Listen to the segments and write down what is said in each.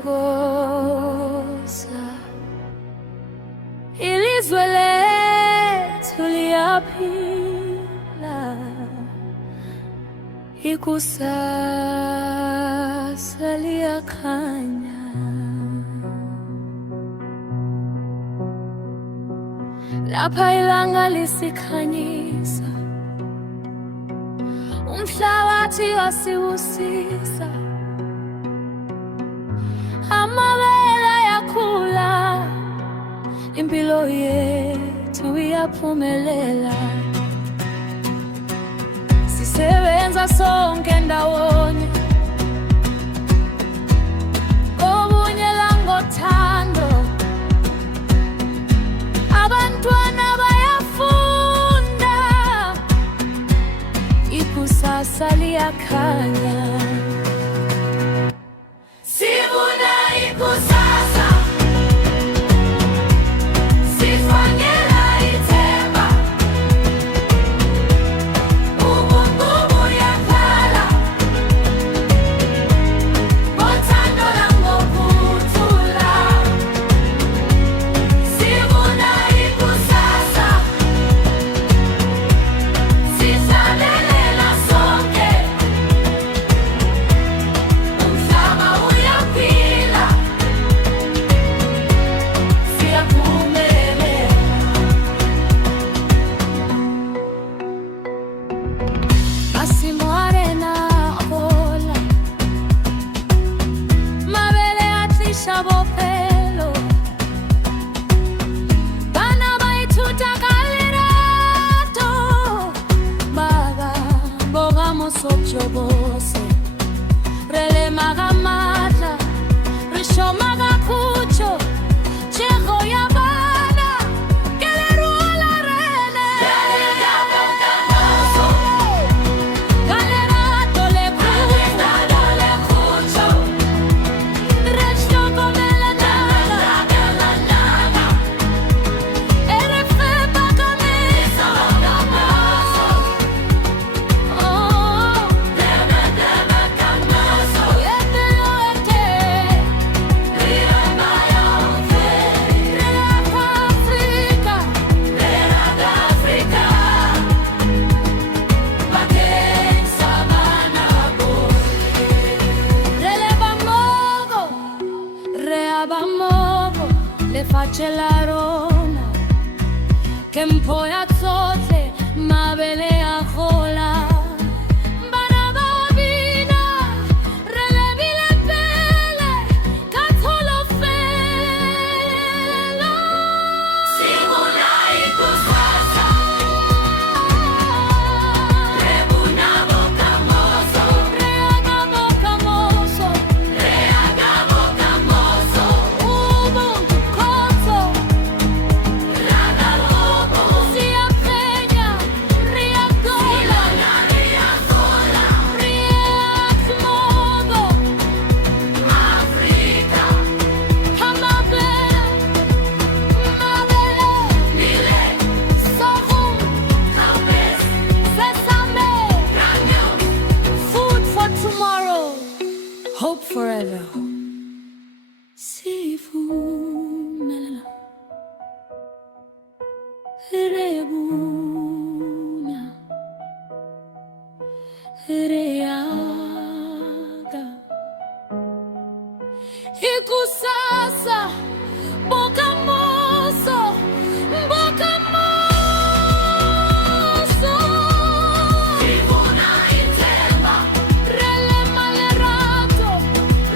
siyathokoza, ilizwe lethu liyaphila, ikusasa liyakhanya. Lapha ilanga lisikhanyisa, umhlabathi wasiwusisa, amabele yakhula, impilo yethu iyaphumelela. Sisebenza sonke ndawonye, ngobunye langothando, abantwana bayafunda, ikusasa liyakhanya. Sivuna ikusasa, sifanyela ithemba, ubuntu buyakhala, ngothando langokuthula. Sivuna ikusasa, sihlabelela sonke, umhlaba uyaphila, siyaphumelela. Asimoarena hola, mabele atlisha bophelo, bana baithuta ka lerato, baba Bokamoso jobose, re lema ka matla, re shoma ka khutsho, tshego ya bana, ke leruo la rene. Ka lerato le khutsho, re hlokomela naga, e re fepa ka mehla. Le facce la Roma, che un po' azzote, ma bele a cola. Barababina, relevi le pele, cazzolo felo. Sivuna ikusasa, rebuna Bokamoso, reaga Bokamoso, reaga Bokamoso, ubuntu koso, raga lobo, siyaphenya, riagola, riakmogo, Afrika, hamabela, mabele, nile, sovum, harvest, sesame, food for tomorrow, hope forever. Sivuna, rebuna, reaga, ikusasa, Bokamoso, Bokamoso. Sivuna ithemba, relema lerato,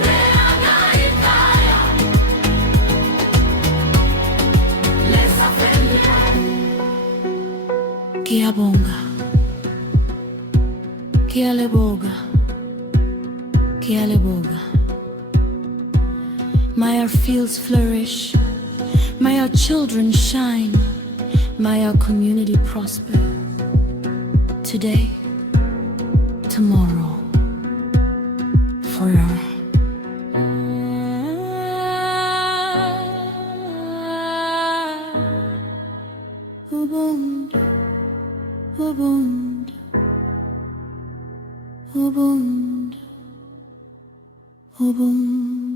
reaga ikhaya, lesafela. Kiyabonga, kiyaleboga, kiyaleboga. May our fields flourish, may our children shine, may our community prosper. Today, tomorrow, forever. Ubuntu, Ubuntu, Ubuntu, Ubuntu.